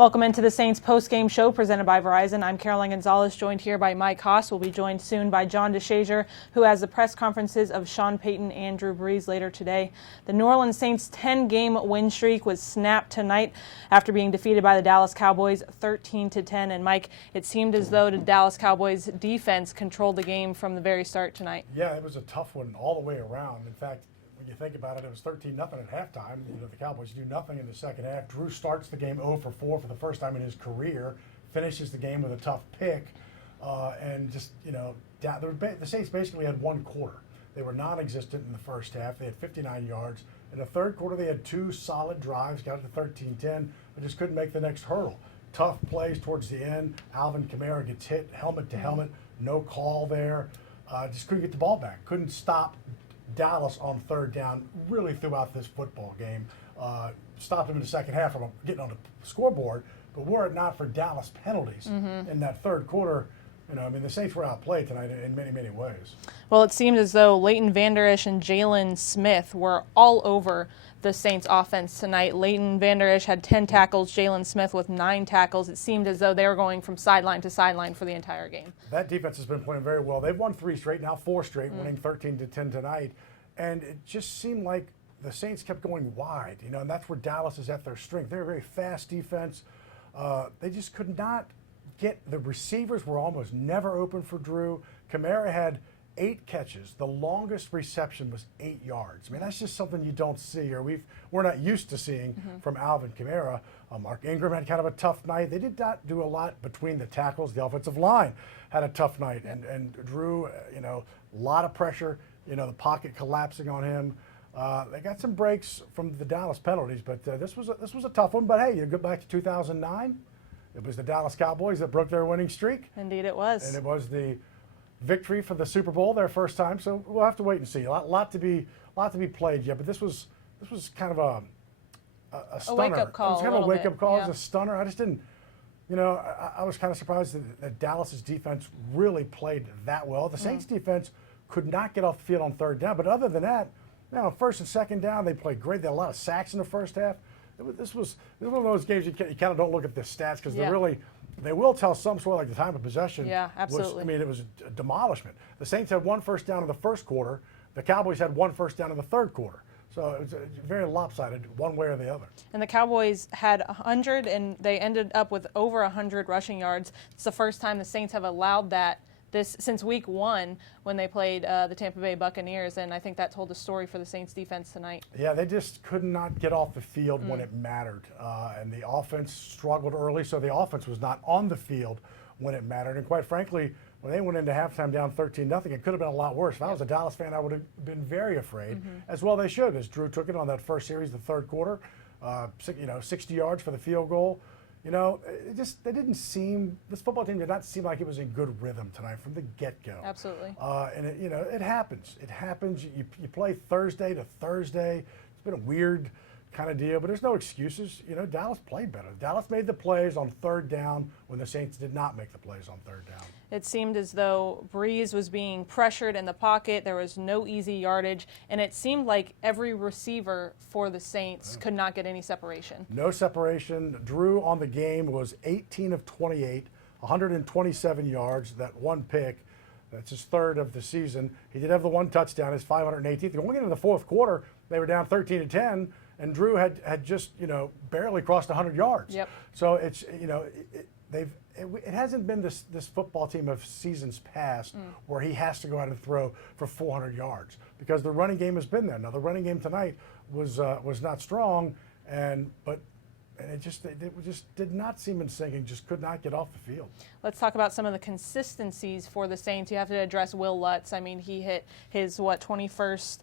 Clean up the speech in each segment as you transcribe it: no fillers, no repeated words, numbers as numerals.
Welcome into the Saints post-game show presented by Verizon. I'm Caroline Gonzalez, joined here by Mike Haas. We'll be joined soon by John DeShazier, who has the press conferences of Sean Payton and Drew Brees later today. The New Orleans Saints' 10-game win streak was snapped tonight after being defeated by the Dallas Cowboys 13-10. And Mike, it seemed as though the Dallas Cowboys defense controlled the game from the very start tonight. Yeah, it was a tough one all the way around. In fact, when you think about it, it was 13-0 at halftime. The Cowboys do nothing in the second half. Drew starts the game 0 for 4 for the first time in his career, finishes the game with a tough pick, and just, the Saints basically had one quarter. They were non-existent in the first half. They had 59 yards. In the third quarter, they had two solid drives, got it to 13-10, but just couldn't make the next hurdle. Tough plays towards the end. Alvin Kamara gets hit helmet to helmet, no call there. Just couldn't get the ball back. Couldn't stop Dallas on third down really throughout this football game. Stopped them in the second half from getting on the scoreboard, but were it not for Dallas penalties in that third quarter, the Saints were outplayed tonight in many, many ways. Well, it seemed as though Leighton Vander Esch and Jalen Smith were all over the Saints offense tonight. Leighton Vander Esch had 10 tackles, Jalen Smith with 9 tackles. It seemed as though they were going from sideline to sideline for the entire game. That defense has been playing very well. They've won 3 straight, now 4 straight, winning 13-10 tonight. And it just seemed like the Saints kept going wide, and that's where Dallas is at their strength. They're a very fast defense. They just could not get the receivers were almost never open for Drew. Kamara had 8 catches. The longest reception was 8 yards. That's just something you don't see, or we're not used to seeing from Alvin Kamara. Mark Ingram had kind of a tough night. They did not do a lot between the tackles. The offensive line had a tough night, and Drew, a lot of pressure. The pocket collapsing on him. They got some breaks from the Dallas penalties, but this was a tough one. But hey, you go back to 2009. It was the Dallas Cowboys that broke their winning streak. Indeed, it was. And it was the victory for the Super Bowl, their first time. So we'll have to wait and see. A lot to be played yet. But this was kind of a stunner. A wake-up call. It was kind of a wake-up call. Yeah. It was a stunner. I just didn't. I was kind of surprised that Dallas's defense really played that well. The Saints' defense could not get off the field on third down. But other than that, first and second down, they played great. They had a lot of sacks in the first half. This was one of those games you kind of don't look at the stats because they will tell some sort of like the time of possession. Yeah, absolutely. It was a demolishment. The Saints had 1 first down in the first quarter. The Cowboys had 1 first down in the third quarter. So it was very lopsided one way or the other. And the Cowboys had 100, and they ended up with over 100 rushing yards. It's the first time the Saints have allowed that since week 1 when they played the Tampa Bay Buccaneers, and I think that told a story for the Saints defense tonight. Yeah, they just could not get off the field when it mattered, and the offense struggled early, so the offense was not on the field when it mattered. And quite frankly, when they went into halftime down 13-0, it could have been a lot worse. If I was a Dallas fan, I would have been very afraid, as well they should, as Drew took it on that first series, the third quarter, 60 yards for the field goal. This football team did not seem like it was in good rhythm tonight from the get-go. Absolutely. And it happens. It happens. You play Thursday to Thursday. It's been a weird kind of deal, but there's no excuses. Dallas played better. Dallas made the plays on third down when the Saints did not make the plays on third down. It seemed as though Brees was being pressured in the pocket. There was no easy yardage, and it seemed like every receiver for the Saints could not get any separation. No separation. Drew on the game was 18 of 28, 127 yards, that 1 pick. That's his 3rd of the season. He did have the 1 touchdown, his 518th. Going into the fourth quarter, they were down 13-10, and Drew had just barely crossed 100 yards. Yep. So it's it hasn't been this football team of seasons past where he has to go out and throw for 400 yards because the running game has been there. Now the running game tonight was not strong, but it just did not seem in sync. Just could not get off the field. Let's talk about some of the consistencies for the Saints. You have to address Will Lutz. He hit his 21st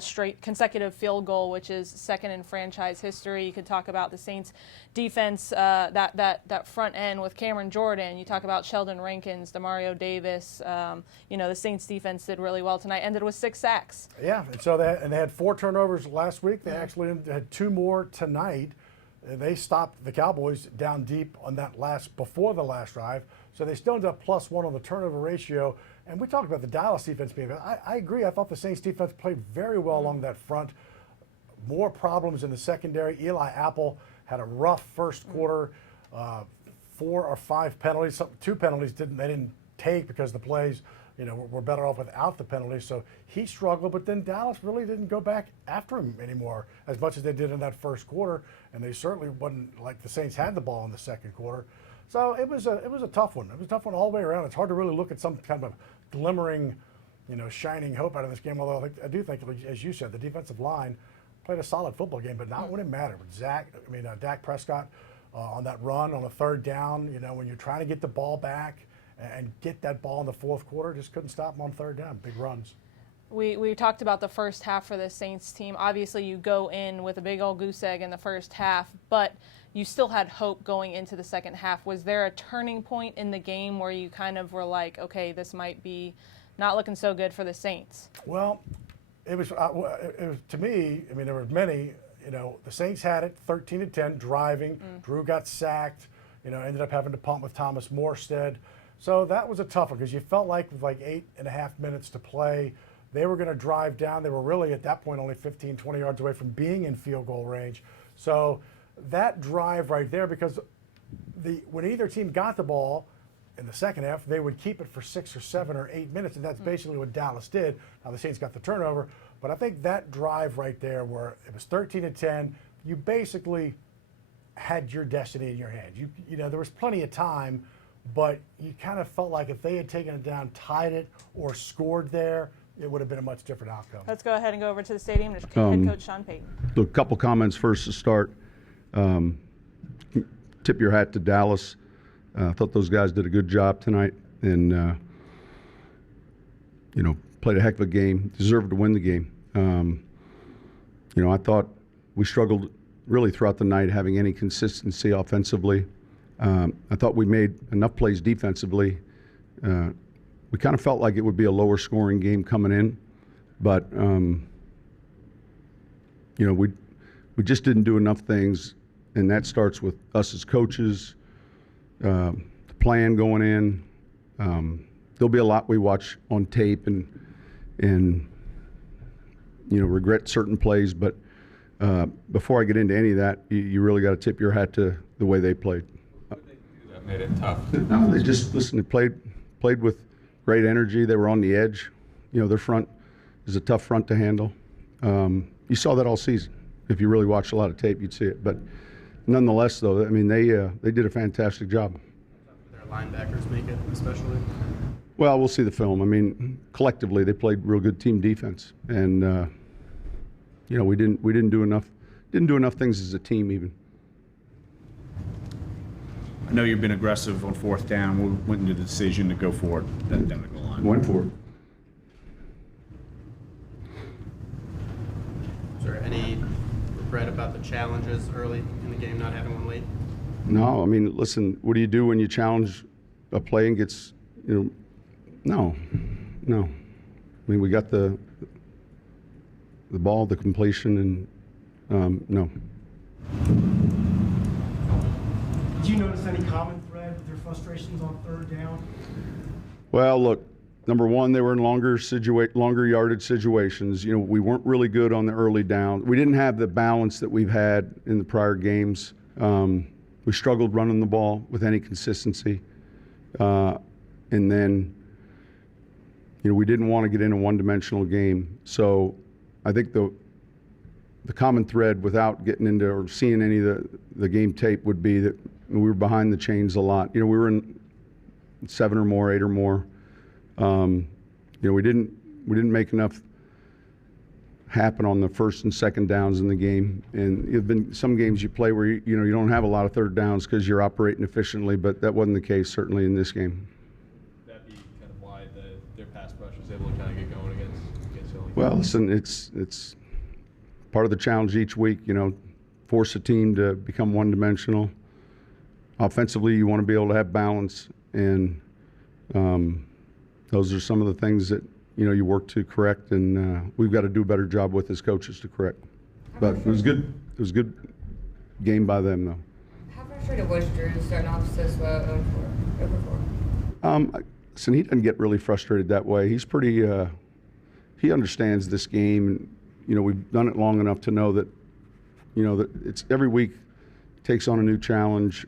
straight consecutive field goal, which is 2nd in franchise history. You could talk about the Saints defense, that front end with Cameron Jordan. You talk about Sheldon Rankins, Demario Davis. The Saints defense did really well tonight. Ended with 6 sacks. Yeah, and so they had 4 turnovers last week. They actually had 2 more tonight. They stopped the Cowboys down deep on before the last drive, so they still ended up +1 on the turnover ratio. And we talked about the Dallas defense being. I agree. I thought the Saints defense played very well along that front. More problems in the secondary. Eli Apple had a rough first quarter. 4 or 5 penalties. 2 penalties they didn't take because the plays, were better off without the penalties. So he struggled, but then Dallas really didn't go back after him anymore as much as they did in that first quarter, and they certainly wasn't like the Saints had the ball in the second quarter. So it was a tough one. It was a tough one all the way around. It's hard to really look at some kind of glimmering, shining hope out of this game. Although I do think, as you said, the defensive line played a solid football game, but not when it mattered. Dak Prescott on that run on a third down, when you're trying to get the ball back and get that ball in the fourth quarter, just couldn't stop him on third down. Big runs. We talked about the first half for the Saints team. Obviously, you go in with a big old goose egg in the first half, but you still had hope going into the second half. Was there a turning point in the game where you kind of were like, okay, this might be not looking so good for the Saints? Well, it was to me, there were many, the Saints had it 13-10 driving. Drew got sacked, ended up having to punt with Thomas Morstead. So that was a tough one because you felt like with 8.5 minutes to play, they were going to drive down. They were really at that point only 15, 20 yards away from being in field goal range. So that drive right there, because when either team got the ball in the second half, they would keep it for 6 or 7 or 8 minutes, and that's basically what Dallas did. Now the Saints got the turnover, but I think that drive right there where it was 13-10, you basically had your destiny in your hands. There was plenty of time, but you kind of felt like if they had taken it down, tied it, or scored there, it would have been a much different outcome. Let's go ahead and go over to the stadium to head coach Sean Payton. A couple comments first to start. Tip your hat to Dallas. I thought those guys did a good job tonight and, played a heck of a game, deserved to win the game. I thought we struggled really throughout the night having any consistency offensively. I thought we made enough plays defensively. We kind of felt like it would be a lower scoring game coming in, but we just didn't do enough things, and that starts with us as coaches, the plan going in. There'll be a lot we watch on tape and regret certain plays, but before I get into any of that, you really got to tip your hat to the way they played. That made it tough. No, they just they played with great energy. They were on the edge. Their front is a tough front to handle. You saw that all season. If you really watched a lot of tape, you'd see it. But nonetheless, though, they did a fantastic job. Their linebackers make it, especially. Well, we'll see the film. Collectively, they played real good team defense, and we didn't do enough things as a team even. I know you've been aggressive on fourth down. We went into the decision to go for it down the goal line. Went for it. Is there any regret about the challenges early in the game, not having one late? No, listen, what do you do when you challenge a play and gets, no. We got the ball, the completion, and no. Do you notice any common thread with your frustrations on third down? Well, look, number one, they were in longer yardage situations. We weren't really good on the early down. We didn't have the balance that we've had in the prior games. We struggled running the ball with any consistency. And then, we didn't want to get in a one-dimensional game. So I think the common thread, without getting into or seeing any of the game tape, would be that we were behind the chains a lot. We were in 7 or more, 8 or more. We didn't make enough happen on the first and second downs in the game. And there've been some games you play where you don't have a lot of third downs because you're operating efficiently, but that wasn't the case certainly in this game. That'd be kind of why their pass rush was able to kind of get going against Philly. Well, listen, it's part of the challenge each week. Force a team to become one-dimensional. Offensively, you want to be able to have balance, and those are some of the things that you work to correct, and we've got to do a better job with as coaches to correct. But it was good. It was a good game by them, though. How frustrated was Drew starting off so slow over 4? Listen, he doesn't get really frustrated that way. He's pretty. He understands this game. We've done it long enough to know that, that it's every week takes on a new challenge.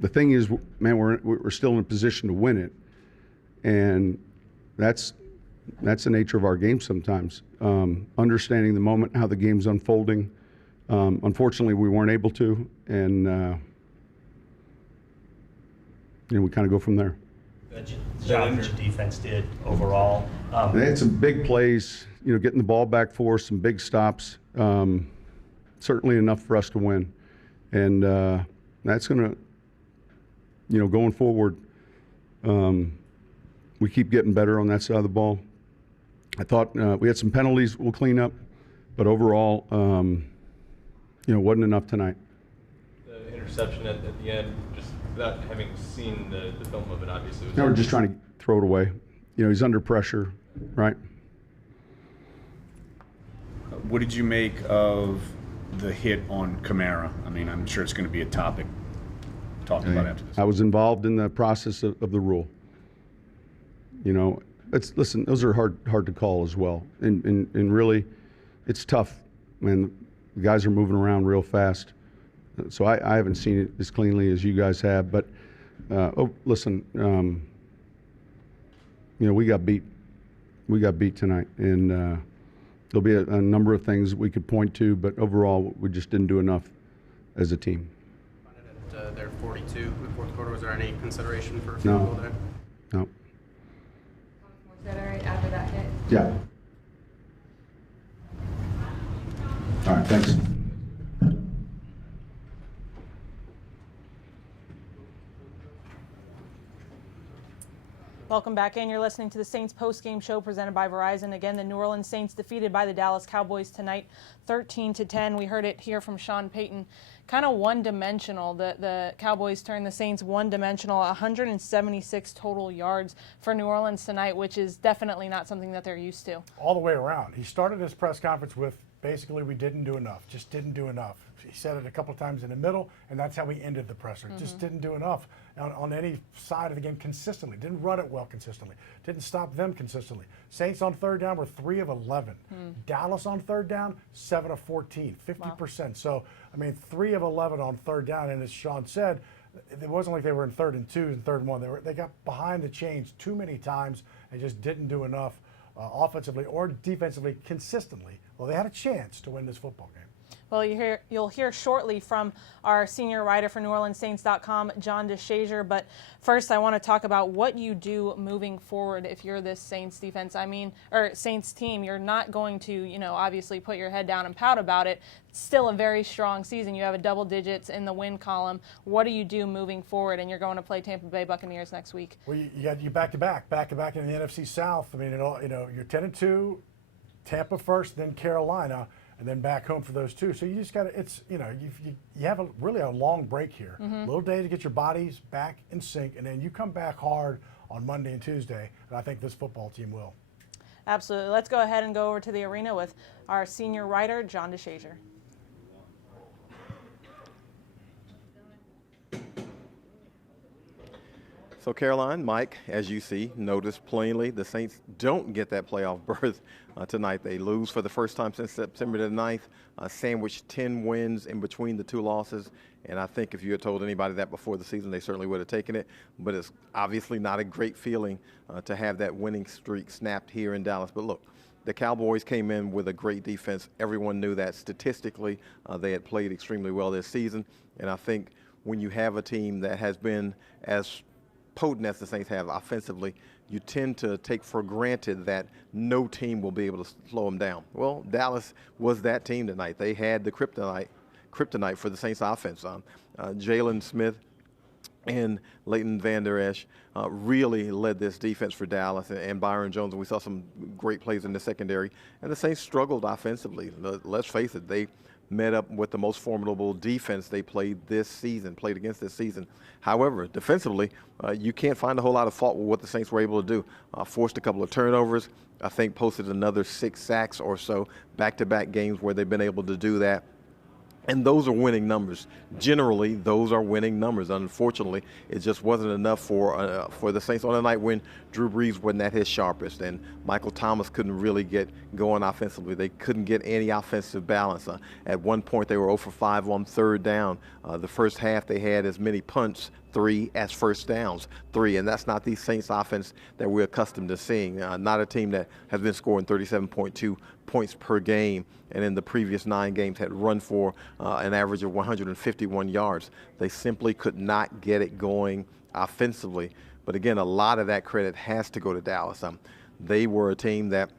the thing is, man, we're still in a position to win it, and that's the nature of our game sometimes. Understanding the moment, how the game's unfolding. Unfortunately, we weren't able to, and we kind of go from there. The job your defense did overall. They had some big plays, getting the ball back for us, some big stops. Certainly enough for us to win, and that's going to, going forward, we keep getting better on that side of the ball. I thought we had some penalties we'll clean up, but overall, wasn't enough tonight. The interception at the end, just without having seen the film of it, obviously. Now we're just trying to throw it away. He's under pressure, right? What did you make of the hit on Kamara? I mean, I'm sure it's going to be a topic talked about after this. I was involved in the process of the rule. Listen, those are hard to call as well, and really, it's tough when the guys are moving around real fast. So I haven't seen it as cleanly as you guys have, but listen, we got beat. We got beat tonight, and there'll be a number of things we could point to, but overall, we just didn't do enough as a team. They're 42 in the fourth quarter. Was there any consideration for a field goal there? No. After that hit. Yeah. All right, thanks. Welcome back in. You're listening to the Saints postgame show presented by Verizon. Again, the New Orleans Saints defeated by the Dallas Cowboys tonight, 13-10. We heard it here from Sean Payton. Kind of one-dimensional. The Cowboys turned the Saints one-dimensional, 176 total yards for New Orleans tonight, which is definitely not something that they're used to. All the way around. He started his press conference with, basically, we didn't do enough, just didn't do enough. He said it a couple of times in the middle, and that's how he ended the presser. Just didn't do enough on any side of the game consistently. Didn't run it well consistently. Didn't stop them consistently. Saints on third down were 3 of 11. Dallas on third down, 7 of 14, 50%. Wow. So, 3 of 11 on third down, and as Sean said, it wasn't like they were in 3rd and 2 and 3rd and 1. They got behind the chains too many times and just didn't do enough offensively or defensively consistently. Well, they had a chance to win this football game. Well, you'll hear shortly from our senior writer for NewOrleansSaints.com, John DeShazier. But first, I want to talk about what you do moving forward if you're this Saints defense. Or Saints team. You're not going to, obviously put your head down and pout about it. It's still a very strong season. You have a double digits in the win column. What do you do moving forward? And you're going to play Tampa Bay Buccaneers next week. Well, you got you back-to-back in the NFC South. You're 10-2, Tampa first, then Carolina, and then back home for those two. So you just got to, you have really a long break here. A little day to get your bodies back in sync, and then you come back hard on Monday and Tuesday, and I think this football team will. Absolutely. Let's go ahead and go over to the arena with our senior writer, John DeShazier. So Caroline, Mike, as you see, notice plainly the Saints don't get that playoff berth tonight. They lose for the first time since September the 9th, sandwiched 10 wins in between the 2 losses. And I think if you had told anybody that before the season, they certainly would have taken it. But it's obviously not a great feeling to have that winning streak snapped here in Dallas. But look, the Cowboys came in with a great defense. Everyone knew that statistically they had played extremely well this season. And I think when you have a team that has been as potent as the Saints have offensively, you tend to take for granted that no team will be able to slow them down. Well, Dallas was that team tonight. They had the kryptonite for the Saints offense. Jalen Smith and Leighton Vander Esch really led this defense for Dallas, and Byron Jones, and we saw some great plays in the secondary. And the Saints struggled offensively. Let's face it, they met up with the most formidable defense they played against this season. However, defensively, you can't find a whole lot of fault with what the Saints were able to do. Forced a couple of turnovers, I think posted another 6 sacks or so, back-to-back games where they've been able to do that. And those are winning numbers. Generally, those are winning numbers. Unfortunately, it just wasn't enough for the Saints on a night when Drew Brees wasn't at his sharpest, and Michael Thomas couldn't really get going offensively. They couldn't get any offensive balance. At one point, they were 0 for 5 on third down. The first half, they had as many punts 3 as first downs, 3, and that's not the Saints offense that we're accustomed to seeing. Not a team that has been scoring 37.2 points per game, and in the previous 9 games had run for an average of 151 yards. They simply could not get it going offensively. But again, a lot of that credit has to go to Dallas. They were a team that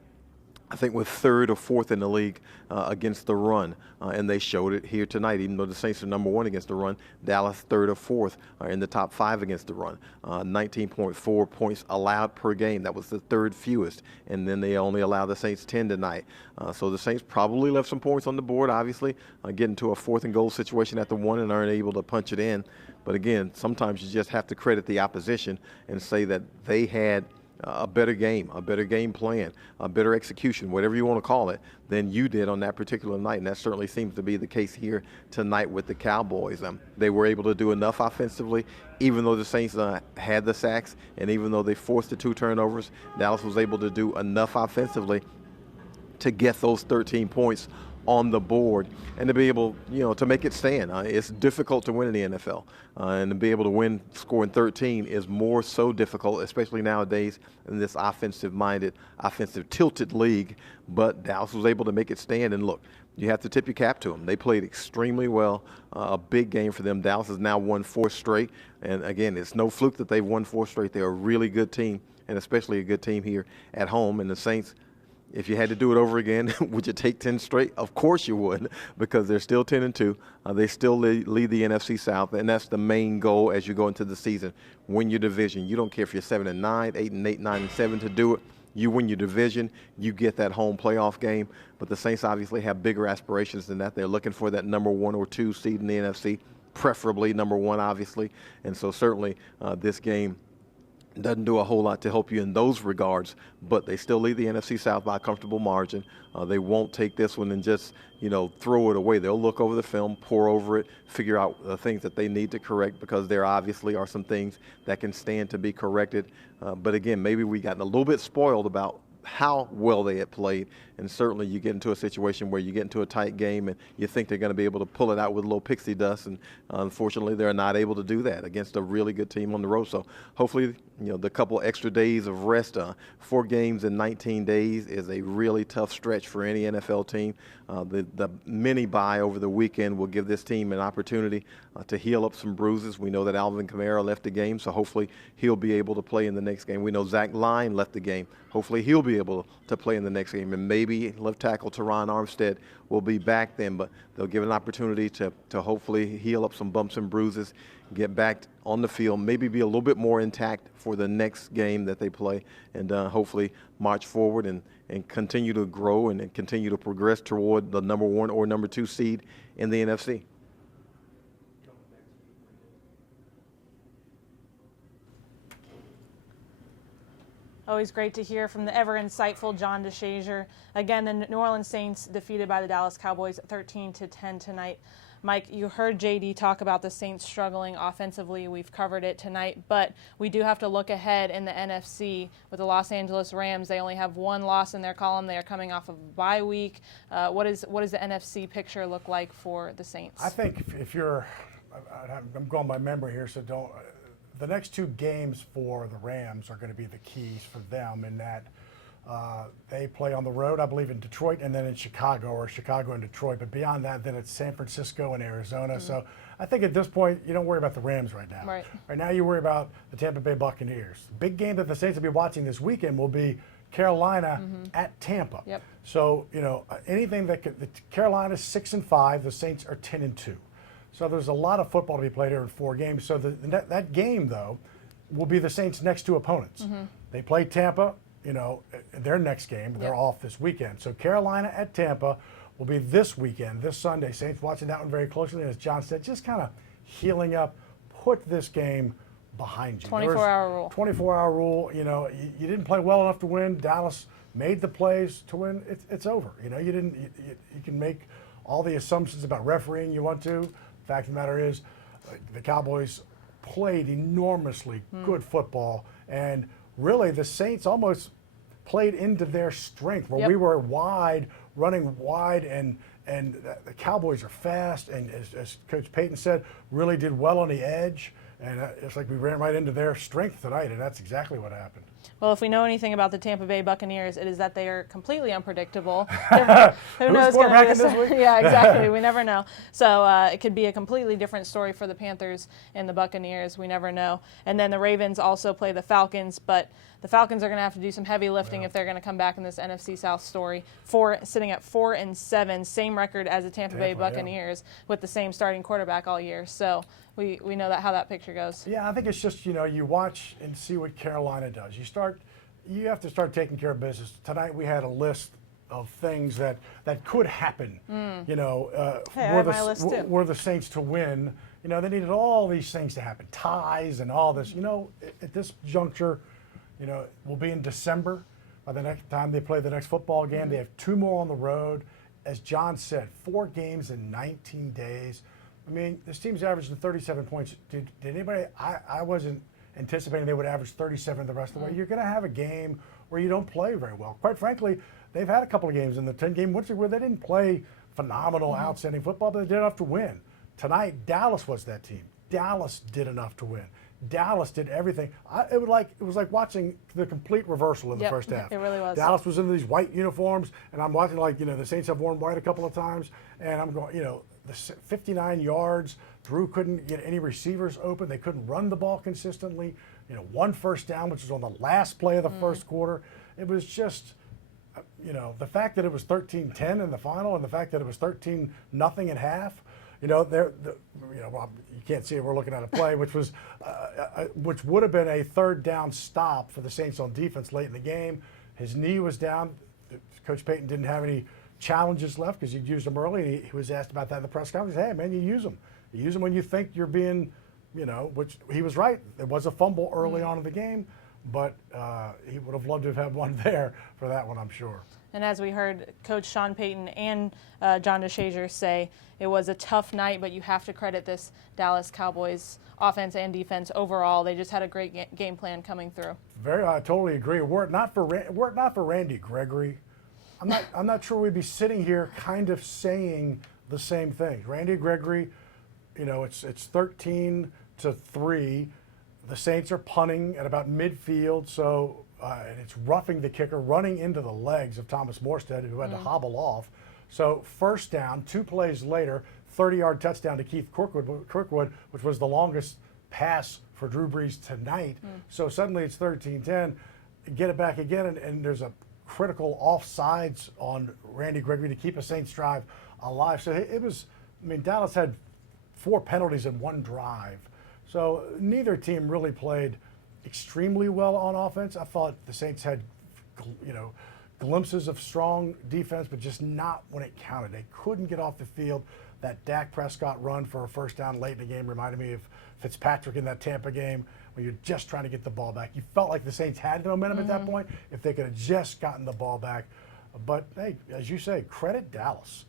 I think we're 3rd or 4th in the league against the run, and they showed it here tonight. Even though the Saints are number 1 against the run, Dallas 3rd or 4th in the top 5 against the run. 19.4 points allowed per game. That was the 3rd fewest, and then they only allowed the Saints 10 tonight. So the Saints probably left some points on the board, obviously, getting to a 4th and goal situation at the 1 and aren't able to punch it in. But again, sometimes you just have to credit the opposition and say that they had a better game plan, a better execution, whatever you want to call it, than you did on that particular night. And that certainly seems to be the case here tonight with the Cowboys. They were able to do enough offensively, even though the Saints had the sacks, and even though they forced the 2 turnovers, Dallas was able to do enough offensively to get those 13 points on the board and to be able, to make it stand. It's difficult to win in the NFL, and to be able to win scoring 13 is more so difficult, especially nowadays in this offensive-minded, offensive-tilted league. But Dallas was able to make it stand, and look, you have to tip your cap to them. They played extremely well, a big game for them. Dallas has now won 4 straight, and again, it's no fluke that they've won 4 straight. They're a really good team, and especially a good team here at home. And the Saints, if you had to do it over again, would you take 10 straight? Of course you would, because they're still 10-2. They still lead the NFC South, and that's the main goal as you go into the season. Win your division. You don't care if you're 7-9, 8-8, 9-7 to do it. You win your division, you get that home playoff game. But the Saints obviously have bigger aspirations than that. They're looking for that number 1 or 2 seed in the NFC, preferably number 1, obviously. And so certainly this game doesn't do a whole lot to help you in those regards, but they still lead the NFC South by a comfortable margin. They won't take this one and just, throw it away. They'll look over the film, pour over it, figure out the things that they need to correct, because there obviously are some things that can stand to be corrected. But again, maybe we got a little bit spoiled about how well they had played, and certainly you get into a situation where you get into a tight game and you think they're going to be able to pull it out with a little pixie dust, and unfortunately they're not able to do that against a really good team on the road. So hopefully, the couple extra days of rest, 4 games in 19 days is a really tough stretch for any NFL team. The mini bye over the weekend will give this team an opportunity to heal up some bruises. We know that Alvin Kamara left the game, so hopefully he'll be able to play in the next game. We know Zach Line left the game. Hopefully he'll be able to play in the next game, and maybe left tackle Teron Armstead will be back then, but they'll give an opportunity to hopefully heal up some bumps and bruises, get back on the field, maybe be a little bit more intact for the next game that they play, and hopefully march forward and continue to grow and continue to progress toward the number 1 or number 2 seed in the NFC. Always great to hear from the ever insightful John DeShazier. Again, the New Orleans Saints defeated by the Dallas Cowboys 13-10 tonight. Mike, you heard JD talk about the Saints struggling offensively. We've covered it tonight, but we do have to look ahead in the NFC with the Los Angeles Rams. They only have 1 loss in their column. They are coming off of a bye week. What does the NFC picture look like for the Saints? I think if you're, I'm going by memory here, so don't. The next 2 games for the Rams are going to be the keys for them, in that they play on the road, I believe, in Detroit, and then in Chicago, or Chicago and Detroit. But beyond that, then it's San Francisco and Arizona. Mm-hmm. So I think at this point, you don't worry about the Rams right now. Right now you worry about the Tampa Bay Buccaneers. The big game that the Saints will be watching this weekend will be Carolina at Tampa. Yep. So, anything that could, Carolina's 6-5, the Saints are 10-2. So there's a lot of football to be played here in 4 games. So that game, though, will be the Saints' next 2 opponents. Mm-hmm. They play Tampa, their next game. They're off this weekend. So Carolina at Tampa will be this weekend, this Sunday. Saints watching that one very closely. And as John said, just kind of healing up, put this game behind you. 24-hour rule. 24-hour rule. You didn't play well enough to win. Dallas made the plays to win. It's over. You can make all the assumptions about refereeing you want to. Fact of the matter is, the Cowboys played enormously good football, and really the Saints almost played into their strength, where we were wide, running wide, and the Cowboys are fast, and as Coach Payton said, really did well on the edge. And it's like we ran right into their strength tonight, and that's exactly what happened. Well, if we know anything about the Tampa Bay Buccaneers, it is that they are completely unpredictable. Who knows? Quarterbacking this week? Yeah, exactly. We never know. So it could be a completely different story for the Panthers and the Buccaneers. We never know. And then the Ravens also play the Falcons, but the Falcons are going to have to do some heavy lifting if they're going to come back in this NFC South story. Sitting at 4-7, same record as the Tampa Bay Buccaneers with the same starting quarterback all year. So we know how that picture goes. Yeah, I think it's just, you watch and see what Carolina does. You have to start taking care of business. Tonight we had a list of things that could happen. Hey, I have my list too. Were the Saints to win, they needed all these things to happen, ties and all this. At this juncture, we'll be in December. By the next time they play the next football game, they have 2 more on the road. As John said, 4 games in 19 days. I mean, this team's averaging 37 points. Did anybody? I wasn't anticipating they would average 37 the rest of the way. You're going to have a game where you don't play very well. Quite frankly, they've had a couple of games in the 10-game win streak where they didn't play phenomenal, outstanding football, but they did enough to win. Tonight, Dallas was that team. Dallas did enough to win. Dallas did everything. It was like watching the complete reversal in the first half. It really was. Dallas was in these white uniforms, and I'm watching the Saints have worn white a couple of times, and I'm going, the 59 yards. Drew couldn't get any receivers open. They couldn't run the ball consistently. 1 first down, which was on the last play of the first quarter. It was just, the fact that it was 13-10 in the final, and the fact that it was 13-0 at half. You can't see it. We're looking at a play, which would have been a 3rd down stop for the Saints on defense late in the game. His knee was down. Coach Payton didn't have any challenges left because he'd used them early. And he was asked about that in the press conference. Hey, man, you use them. You use them when you think you're being, which he was right. There was a fumble early on in the game, but he would have loved to have had one there for that one, I'm sure. And as we heard Coach Sean Payton and John DeShazier say, it was a tough night, but you have to credit this Dallas Cowboys offense and defense overall. They just had a great game plan coming through. I totally agree. Were it not for Randy Gregory, I'm not sure we'd be sitting here kind of saying the same thing. Randy Gregory, it's 13-3. The Saints are punting at about midfield, so and it's roughing the kicker, running into the legs of Thomas Morstead, who had to hobble off. So first down, 2 plays later, 30-yard touchdown to Keith Kirkwood, which was the longest pass for Drew Brees tonight. So suddenly it's 13-10. Get it back again, and there's a critical offsides on Randy Gregory to keep a Saints drive alive. So it was, Dallas had 4 penalties in 1 drive. So neither team really played extremely well on offense. I thought the Saints had, glimpses of strong defense, but just not when it counted. They couldn't get off the field. That Dak Prescott run for a first down late in the game reminded me of Fitzpatrick in that Tampa game when you're just trying to get the ball back. You felt like the Saints had the momentum at that point if they could have just gotten the ball back. But, hey, as you say, credit Dallas.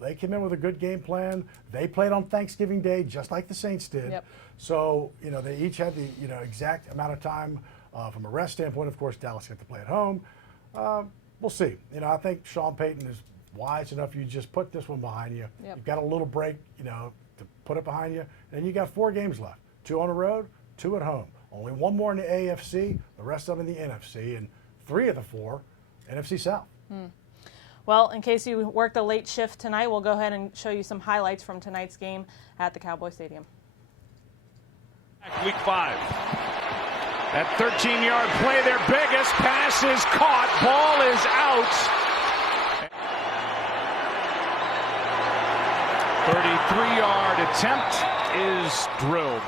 They came in with a good game plan. They played on Thanksgiving Day just like the Saints did. Yep. So, they each had the, exact amount of time from a rest standpoint. Of course, Dallas got to play at home. We'll see. I think Sean Payton is wise enough. You just put this one behind you. Yep. You've got a little break, to put it behind you. And you got 4 games left. 2 on the road, 2 at home. Only 1 more in the AFC, the rest of them in the NFC, and 3 of the 4 NFC South. Well, in case you worked a late shift tonight, we'll go ahead and show you some highlights from tonight's game at the Cowboy Stadium. Week 5. That 13-yard play, their biggest pass is caught. Ball is out. 33-yard attempt is drilled.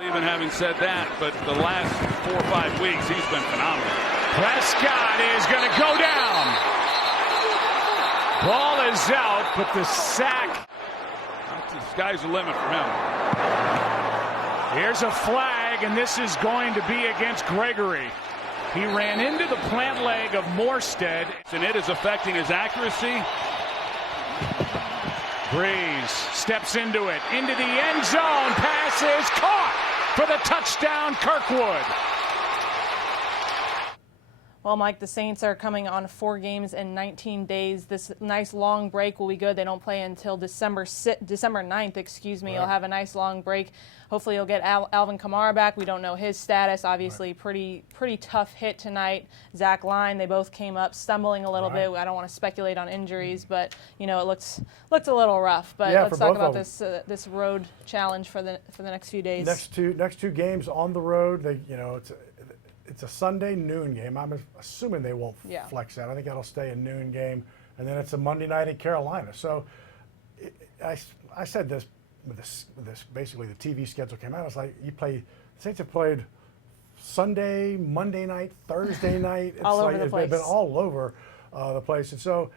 Even having said that, but the last 4 or 5 weeks, he's been phenomenal. Prescott is going to go down. Ball is out, but the sack. The sky's the limit for him. Here's a flag, and this is going to be against Gregory. He ran into the plant leg of Morstead, and it is affecting his accuracy. Brees steps into it, into the end zone. Pass is caught for the touchdown, Kirkwood. Well, Mike, the Saints are coming on 4 games in 19 days. This nice long break will be good. They don't play until December 9th, excuse me. Right. You'll have a nice long break. Hopefully you'll get Alvin Kamara back. We don't know his status. Obviously, pretty tough hit tonight. Zach Line, they both came up stumbling a little bit. I don't want to speculate on injuries, but it looked a little rough. But Yeah, let's talk about this road challenge for the next few days. Next two games on the road. It's a Sunday noon game. I'm assuming they won't flex that. I think that'll stay a noon game, and then it's a Monday night in Carolina. So I said this with this basically the TV schedule came out. It's like the Saints have played Sunday, Monday night, Thursday night. It's all over like the place. They've been all over the place, and so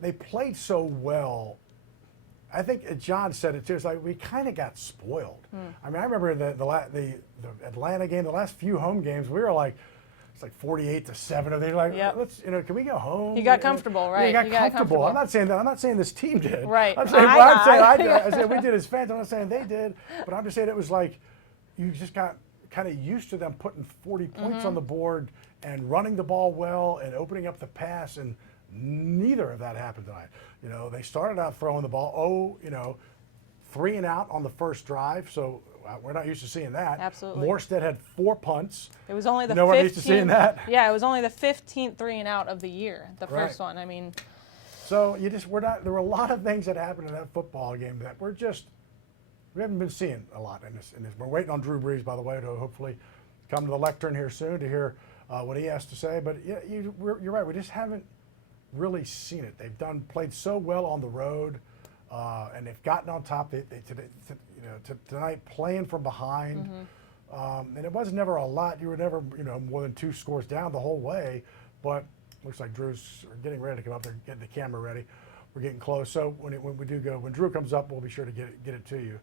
they played so well. I think John said it too. It's like we kind of got spoiled. I mean, I remember the Atlanta game, the last few home games, we were like, it's like 48-7. They're like, let's, can we go home? You got comfortable, right? Yeah, you got comfortable. I'm not saying that. I'm not saying this team did. Right. I'm saying, I said we did as fans. I'm not saying they did, but I'm just saying it was like you just got kind of used to them putting 40 points on the board and running the ball well and opening up the pass, and neither of that happened tonight. They started out throwing the ball, 3 and out on the first drive, so we're not used to seeing that. Absolutely. Morstead had 4 punts. It was only the no 15th. one used to seeing that. Yeah, it was only the 15th 3 and out of the year, the first one. I mean, so there were a lot of things that happened in that football game that we haven't been seeing a lot in this. We're waiting on Drew Brees, by the way, to hopefully come to the lectern here soon to hear what he has to say. But you're right. We just haven't really seen it. They've played so well on the road, and they've gotten on top. Tonight playing from behind, and it was never a lot. You were never more than 2 scores down the whole way. But looks like Drew's getting ready to come up. They're getting the camera ready. We're getting close. So when Drew comes up, we'll be sure to get it to you.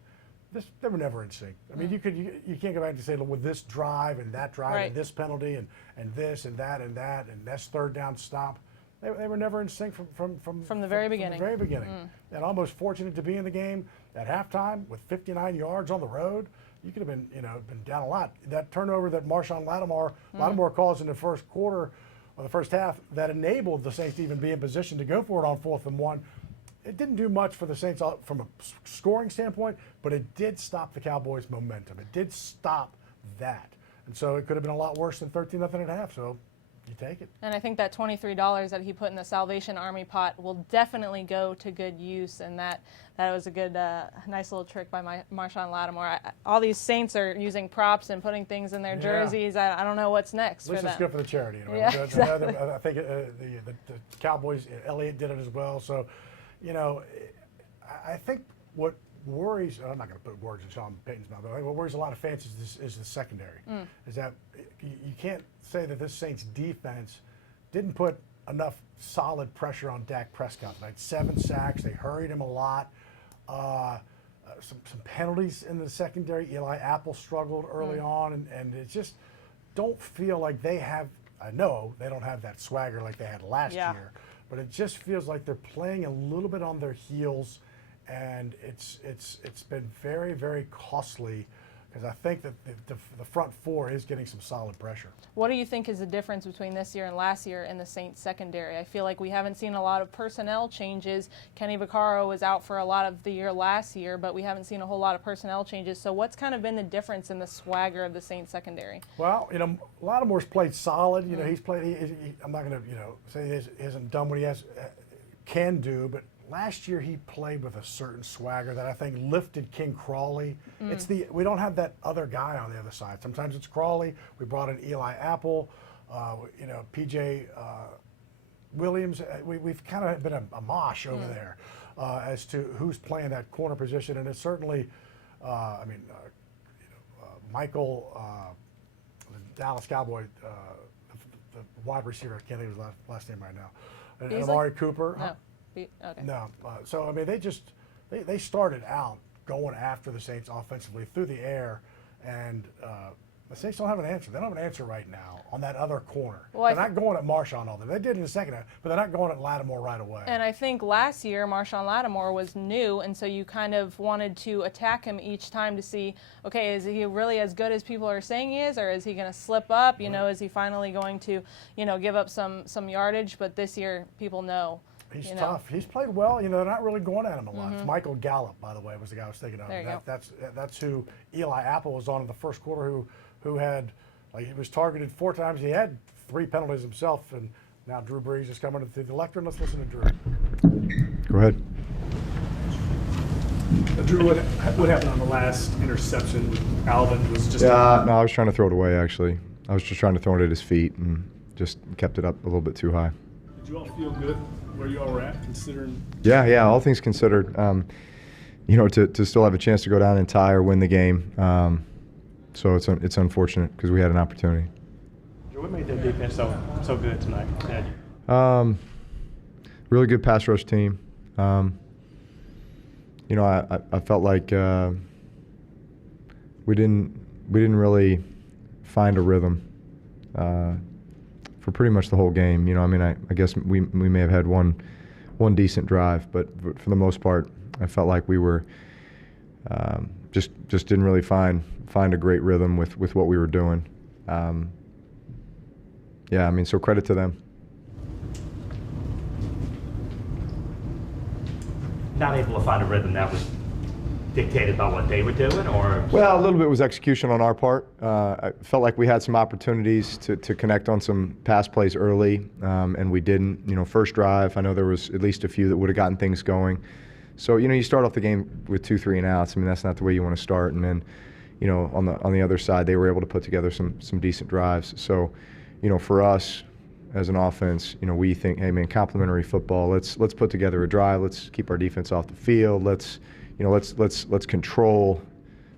They were never in sync. I mean, you can't go back and say, look, with this drive and that drive and this penalty and this and that and that's third down stop. They were never in sync from the very beginning. From the very beginning. And almost fortunate to be in the game at halftime with 59 yards on the road. You could have been down a lot. That turnover that Marshawn Lattimore calls in the first quarter or the first half that enabled the Saints to even be in position to go for it on 4th and 1. It didn't do much for the Saints from a scoring standpoint, but it did stop the Cowboys' momentum. It did stop that. And so it could have been a lot worse than 13-0 at half. So you take it. And I think that $23 that he put in the Salvation Army pot will definitely go to good use, and that was a good, nice little trick by Marshawn Lattimore. All these Saints are using props and putting things in their jerseys. I don't know what's next for them. At least it's good for the charity. Exactly. I think the Cowboys, Elliott did it as well. So, I think what worries, I'm not going to put words in Sean Payton's mouth, but what worries a lot of fans is the secondary. Is that you can't say that this Saints defense didn't put enough solid pressure on Dak Prescott tonight. 7 sacks, they hurried him a lot. Some penalties in the secondary. Eli Apple struggled early on, and it just don't feel like they have, I know they don't have that swagger like they had last year, but it just feels like they're playing a little bit on their heels, and it's been very, very costly because I think that the front 4 is getting some solid pressure. What do you think is the difference between this year and last year in the Saints secondary? I feel like we haven't seen a lot of personnel changes. Kenny Vaccaro was out for a lot of the year last year, but we haven't seen a whole lot of personnel changes. So what's kind of been the difference in the swagger of the Saints secondary? Well, Lattimore's played solid. He's played. I'm not going to say he hasn't done what he can do, but last year he played with a certain swagger that I think lifted King Crawley. We don't have that other guy on the other side. Sometimes it's Crawley. We brought in Eli Apple, PJ Williams. We've kind of been a mosh over there as to who's playing that corner position, and it's certainly, Michael, the Dallas Cowboy, the wide receiver. I can't think of his last name right now. And Amari Cooper. No. Okay. No. So, they started out going after the Saints offensively through the air, and The Saints don't have an answer. They don't have an answer right now on that other corner. Well, they're not going at Marshawn all day. They did in the second half, but they're not going at Lattimore right away. And I think last year Marshawn Lattimore was new, and so you kind of wanted to attack him each time to see, okay, is he really as good as people are saying he is, or is he going to slip up? You know, is he finally going to, give up some yardage? But this year, people know. He's tough. He's played well. They're not really going at him a lot. It's Michael Gallup, by the way, was the guy I was thinking of. There you go. That's who Eli Apple was on in the first quarter, who had, he was targeted 4 times. He had 3 penalties himself, and now Drew Brees is coming through the lectern. Let's listen to Drew. Go ahead. Drew, what happened on the last interception? Alvin was just... No, I was trying to throw it away, actually. I was just trying to throw it at his feet and just kept it up a little bit too high. Did you all feel good where you all were at, considering... Yeah, all things considered. To still have a chance to go down and tie or win the game. So it's unfortunate because we had an opportunity. What made their defense so good tonight? Really good pass rush team. I felt like we didn't really find a rhythm for pretty much the whole game. I guess we may have had one decent drive, but for the most part, I felt like we were just didn't really find a great rhythm with what we were doing. So credit to them. Not able to find a rhythm that was dictated by what they were doing, or? Well, a little bit was execution on our part. I felt like we had some opportunities to connect on some pass plays early, and we didn't. First drive, I know there was at least a few that would have gotten things going. So, you start off the game with 2, 3 and outs. That's not the way you want to start. And then, on the other side, they were able to put together some decent drives. So, for us as an offense, we think, hey man, complementary football. Let's put together a drive. Let's keep our defense off the field. Let's control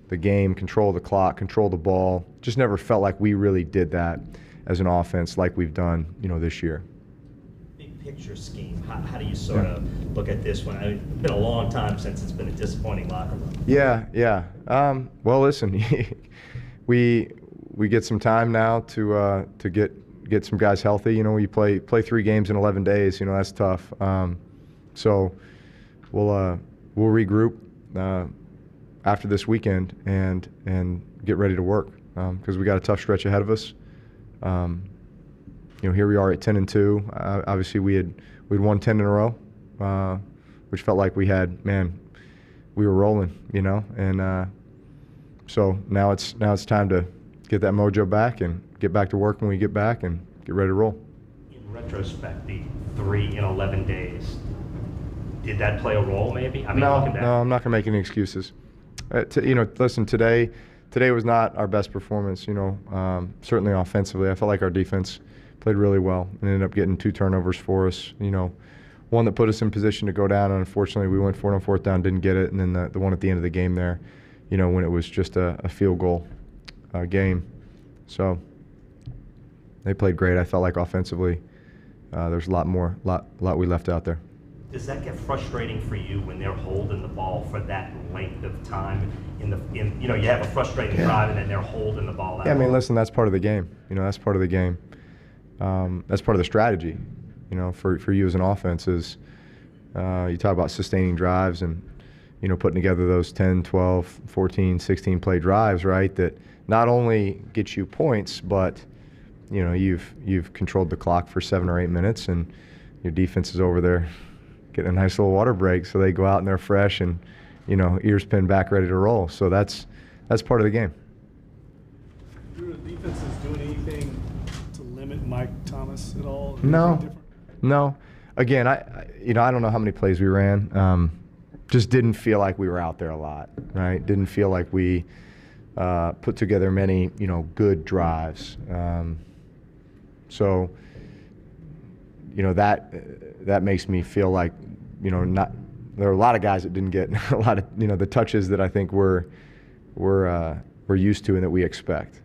the game, control the clock, control the ball. Just never felt like we really did that as an offense like we've done, this year. Big picture scheme. How do you sort of look at this one? It's been a long time since it's been a disappointing locker room. Yeah. Well, listen, we get some time now to get some guys healthy. You play 3 games in 11 days. That's tough. So we'll regroup after this weekend and get ready to work because we got a tough stretch ahead of us. Here we are at 10-2. Obviously, we'd won 10 in a row, which felt like we were rolling, and so now it's time to get that mojo back and get back to work when we get back and get ready to roll. In retrospect, the 3 in 11 days, did that play a role maybe? No, I'm not going to make any excuses. Listen, today was not our best performance, certainly offensively. I felt like our defense played really well and ended up getting 2 turnovers for us, one that put us in position to go down, and unfortunately we went for it on 4th down, didn't get it, and then the one at the end of the game there, when it was just a field goal game. So they played great. I felt like offensively there's a lot we left out there. Does that get frustrating for you when they're holding the ball for that length of time? You have a frustrating drive and then they're holding the ball out. Yeah, listen, that's part of the game. That's part of the game. That's part of the strategy. For you as an offense is you talk about sustaining drives and putting together those 10, 12, 14, 16 play drives, right? That not only get you points, but you've controlled the clock for 7 or 8 minutes, and your defense is over there getting a nice little water break, so they go out and they're fresh and ears pinned back, ready to roll. So that's part of the game. Do the defenses doing anything to limit Mike Thomas at all? No. Again, I don't know how many plays we ran. Just didn't feel like we were out there a lot, right? Didn't feel like we put together many, good drives. So, that makes me feel like, there are a lot of guys that didn't get a lot of, the touches that I think we're used to and that we expect.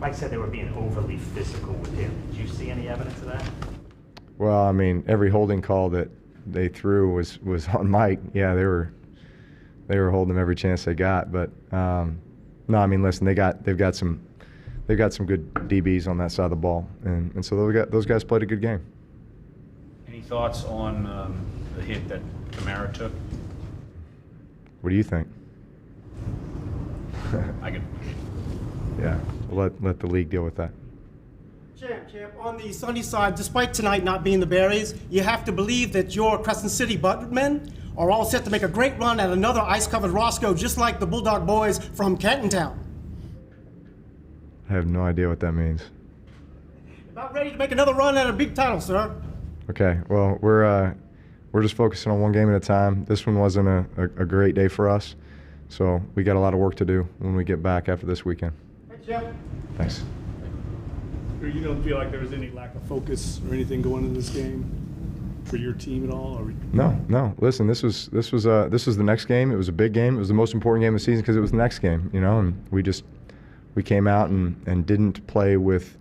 Mike said they were being overly physical with him. Did you see any evidence of that? Well, every holding call that they threw was on Mike. Yeah, they they were holding them every chance they got. But no, I mean, listen, they've got some good DBs on that side of the ball, and so those guys played a good game. Any thoughts on the hit that Kamara took? What do you think? I could. Yeah, we'll let the league deal with that. Champ, on the sunny side, despite tonight not being the Berries, you have to believe that your Crescent City Buttermen are all set to make a great run at another ice-covered Roscoe, just like the Bulldog boys from Canton Town. I have no idea what that means. About ready to make another run at a big title, sir. Okay, well, we're just focusing on one game at a time. This one wasn't a great day for us, so we got a lot of work to do when we get back after this weekend. Thanks, Champ. Thanks. You don't feel like there was any lack of focus or anything going into this game for your team at all? Or? No. Listen, this was the next game. It was a big game. It was the most important game of the season because it was the next game, and we came out and didn't play with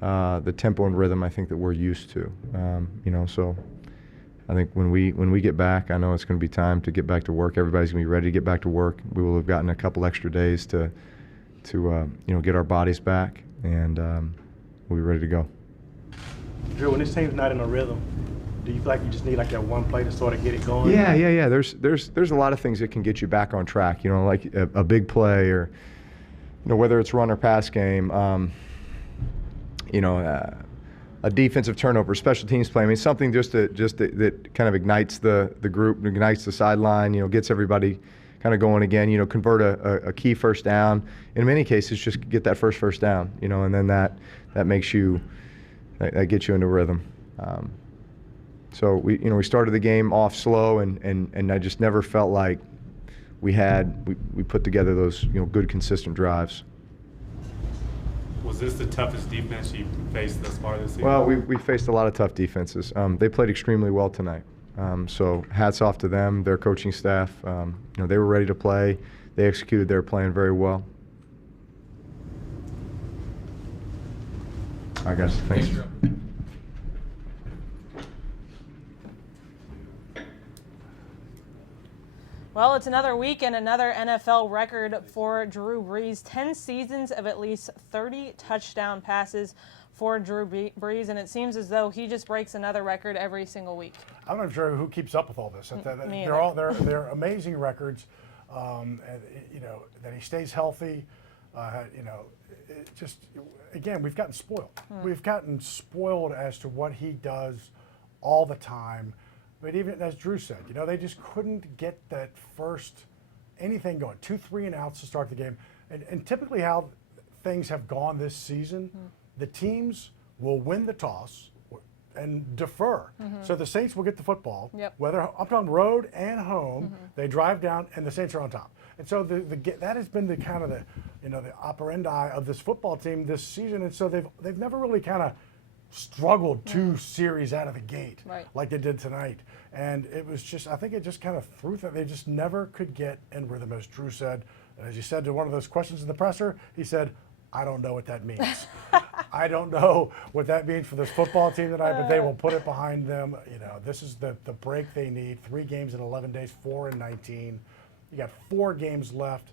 the tempo and rhythm I think that we're used to. So I think when we get back, I know it's going to be time to get back to work. Everybody's going to be ready to get back to work. We will have gotten a couple extra days to get our bodies back, and we'll be ready to go. Drew, when this team's not in a rhythm, do you feel like you just need like that one play to sort of get it going? Yeah. There's a lot of things that can get you back on track. Like a big play, or whether it's run or pass game. A defensive turnover, special teams play. I mean, something that kind of ignites the group, ignites the sideline. Gets everybody kind of going again. Convert a key first down. In many cases, just get that first down. And then that makes you that gets you into rhythm. So we started the game off slow, and I just never felt like we put together those good consistent drives. Was this the toughest defense you faced thus far this season? Well, we faced a lot of tough defenses. They played extremely well tonight. So hats off to them, their coaching staff. They were ready to play. They executed their plan very well. I guess. Thanks. Well, it's another week and another NFL record for Drew Brees. 10 seasons of at least 30 touchdown passes for Drew Brees, and it seems as though he just breaks another record every single week. I'm not sure who keeps up with all this. They're amazing records. That he stays healthy. Again, we've gotten spoiled. We've gotten spoiled as to what he does all the time. But even as Drew said, they just couldn't get that anything going. 2 3 and outs to start the game. And typically how things have gone this season, the teams will win the toss and defer. So the Saints will get the football, whether up on road and home, they drive down and the Saints are on top. And so that has been the kind of the operandi of this football team this season. And so they've never really kind of struggled 2 series out of the gate like they did tonight. And it was I think it just kind of threw that they just never could get in rhythm, as Drew said. And as you said to one of those questions in the presser, he said, I don't know what that means. I don't know what that means for this football team tonight, but they will put it behind them. This is the break they need. 3 games in 11 days, 4 in 19. You got 4 games left.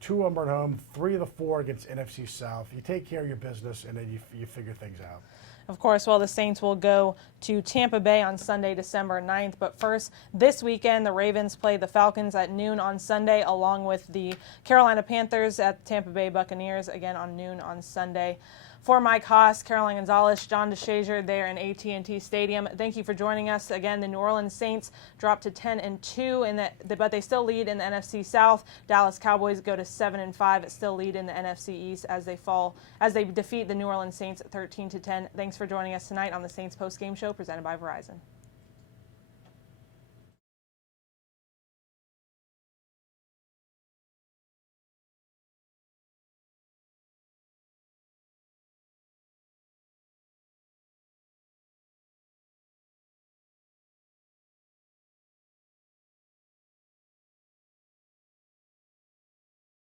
2 of them are at home, 3 of the 4 against NFC South. You take care of your business, and then you figure things out. Of course, the Saints will go to Tampa Bay on Sunday, December 9th. But first, this weekend, the Ravens play the Falcons at noon on Sunday, along with the Carolina Panthers at the Tampa Bay Buccaneers, again on noon on Sunday. For Mike Haas, Caroline Gonzalez, John DeShazier there in AT&T Stadium. Thank you for joining us. Again, the New Orleans Saints dropped to 10-2, but they still lead in the NFC South. Dallas Cowboys go to 7-5, still lead in the NFC East as they defeat the New Orleans Saints 13-10. Thanks for joining us tonight on the Saints Postgame Show presented by Verizon.